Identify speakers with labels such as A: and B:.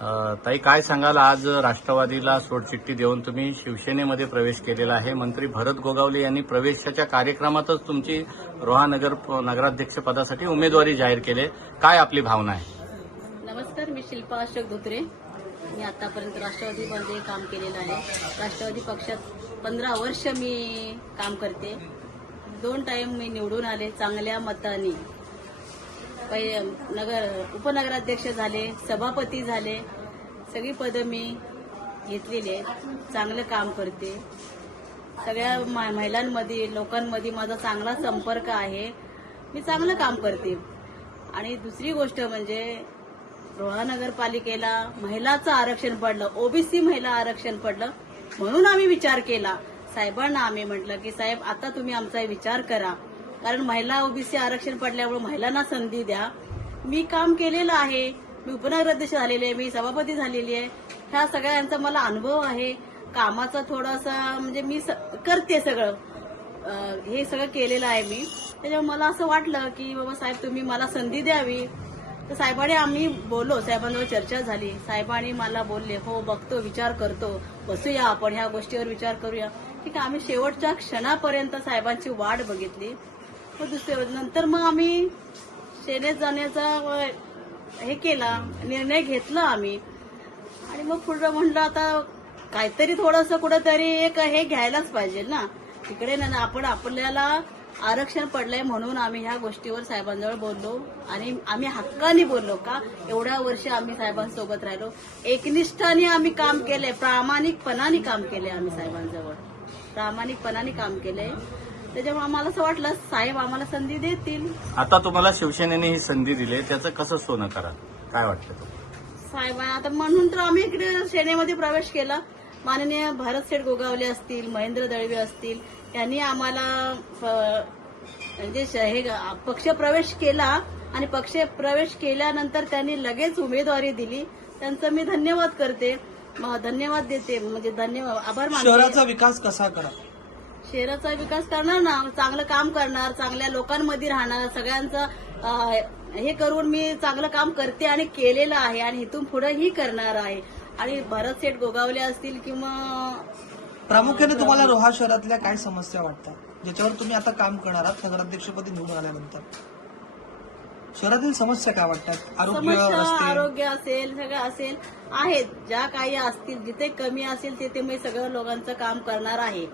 A: ताई काय सांगाल? आज राष्ट्रवादीला सोडचिठ्ठी देऊन तुम्ही शिवसेनेमध्ये प्रवेश केलेला आहे. मंत्री भरत गोगावले यांनी प्रवेशाच्या कार्यक्रमातच तुमची रोहा नगर नगराध्यक्ष पदासाठी उमेदवारी जाहीर केले. काय आपली भावना आहे?
B: नमस्कार मी शिल्पा अशोक धोत्रे. मी आतापर्यंत राष्ट्रवादीमध्ये काम केलेलं आहे. राष्ट्रवादी पक्षात पंधरा वर्ष मी काम करते. दोन टाइम मी निवडून आले चांगल्या मताने. पै नगर उपनगराध्यक्ष झाले सभापती झाले सगळी पदं मी घेतलेली आहेत. चांगलं काम करते. सगळ्या महिलांमध्ये लोकांमध्ये माझा चांगला संपर्क आहे. मी चांगलं काम करते. आणि दुसरी गोष्ट म्हणजे रोहा नगरपालिकेला महिलाचं आरक्षण पडलं ओबीसी महिला आरक्षण पडलं म्हणून आम्ही विचार केला. साहेबांना आम्ही म्हटलं की साहेब आता तुम्ही आमचा विचार करा. कारण महिला ओबीसी आरक्षण पडल्यामुळे महिलांना संधी द्या. मी काम केलेलं आहे. मी उपनगराध्यक्ष झालेले आहे. मी सभापती झालेली आहे. ह्या सगळ्यांचा मला अनुभव आहे. कामाचा थोडासा म्हणजे मी स- करते सगळं. हे सगळं केलेलं आहे मी. त्याच्यामुळे मला असं वाटलं की बाबा साहेब तुम्ही मला संधी द्यावी. तर साहेबांनी आम्ही बोललो. साहेबांजवळ चर्चा झाली. साहेबांनी मला बोलले हो बघतो विचार करतो. बसूया आपण. ह्या गोष्टीवर विचार करूया. ठीक आहे आम्ही शेवटच्या क्षणापर्यंत साहेबांची वाट बघितली. दुसऱ्या नंतर मग आम्ही सेनेत जाण्याचा हे केला निर्णय घेतला आम्ही. आणि मग पुढं म्हणलं आता काहीतरी थोडंसं कुठंतरी एक हे घ्यायलाच पाहिजे ना. तिकडे ना ना आपण आपल्याला आरक्षण पडलंय म्हणून आम्ही ह्या गोष्टीवर साहेबांजवळ बोललो. आणि आम्ही हक्काने बोललो का एवढ्या वर्ष आम्ही साहेबांसोबत राहिलो. एकनिष्ठाने आम्ही काम केले प्रामाणिकपणाने काम केले आम्ही साहेबांजवळ. प्रामाणिकपणाने काम केले त्याच्यामुळे आम्हाला असं वाटलं साहेब आम्हाला संधी देतील.
A: आता तुम्हाला शिवसेनेने ही संधी दिली त्याचं कसं सोनं करा? काय वाटतं?
B: साहेब आता म्हणून तर आम्ही इकडे सेनेमध्ये प्रवेश केला. माननीय भारत शेठ गोगावले असतील महेंद्र दळवे असतील यांनी आम्हाला म्हणजे हे पक्ष प्रवेश केला आणि पक्ष प्रवेश केल्यानंतर त्यांनी लगेच उमेदवारी दिली. त्यांचं मी धन्यवाद करते. धन्यवाद देते म्हणजे धन्यवाद आभार मानते.
C: शहराचा विकास कसा करा?
B: शहराचा विकास करणार ना चांगलं काम करणार चांगल्या लोकांमध्ये राहणार सगळ्यांचं हे करून मी चांगलं काम करते आणि केलेलं आहे आणि इथून पुढेही करणार आहे. आणि भरत शेठ गोगावले असतील किंवा
C: प्रामुख्याने तुम्हाला रोहा शहरातल्या काय समस्या वाटतात? ज्याच्यावर तुम्ही आता काम करणार आहात नगराध्यक्षपदी निवडून आल्यानंतर. शहरातील समस्या काय वाटतात? आरोग्य
B: आरोग्य असेल सगळं असेल आहेत. ज्या काही असतील जिथे कमी असेल तिथे मी सगळं लोकांचं काम करणार आहे.